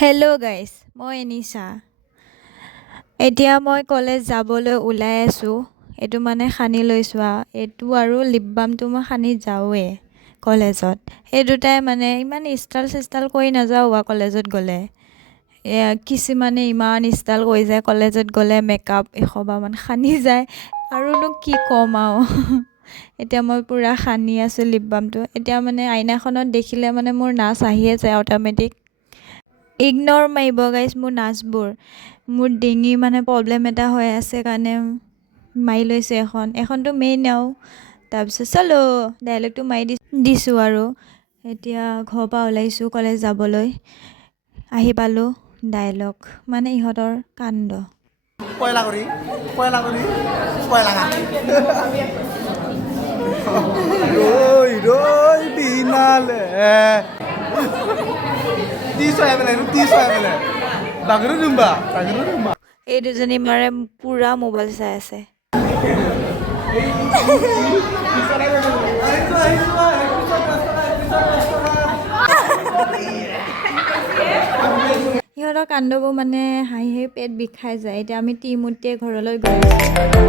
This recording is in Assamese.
হেল্ল' গাইজ, মই এনিশা। এতিয়া মই কলেজ যাবলৈ ওলাই আছোঁ। এইটো মানে সানি লৈছোঁ এইটো আৰু লিপ বামটো মই সানি যাওঁৱেই কলেজত। এই দুটাই মানে ইমান ষ্টাইল কৰি নাযাওঁ কলেজত গ'লে। কিছুমানে ইমান ষ্টাইল কৰি যায় কলেজত গ'লে, মেকআপ এসোপামান সানি যায় আৰুনো কি ক'ম আৰু। এতিয়া মই পূৰা সানি আছোঁ লিপ বামটো। এতিয়া মানে আইনাখনত দেখিলে মানে মোৰ নাচ আহিয়ে যায় অট'মেটিক। ইগন'ৰ মাৰিব গাইজ মোৰ নাচবোৰ। মোৰ ডিঙি মানে প্ৰব্লেম এটা হৈ আছে কাৰণে মাৰি লৈছোঁ এখনটো মেইন আৰু তাৰপিছত চলো ডাইলগটো মাৰি দিছোঁ আৰু। এতিয়া ঘৰৰ পৰা ওলাইছোঁ কলেজ যাবলৈ, আহি পালোঁ। ডাইলগ মানে ইহঁতৰ কাণ্ড। পয়লা কৰি পয়লা ৰৈ ৰৈ বিনালে এই দুজনী মাৰে পূৰা মোবাইল চাই আছে। সিহঁতৰ কাণ্ডবোৰ মানে হাঁহি হাঁহি পেট বিষাই যায়। এতিয়া আমি টিমূৰ্তিয়ে ঘৰলৈ গৈ আছোঁ।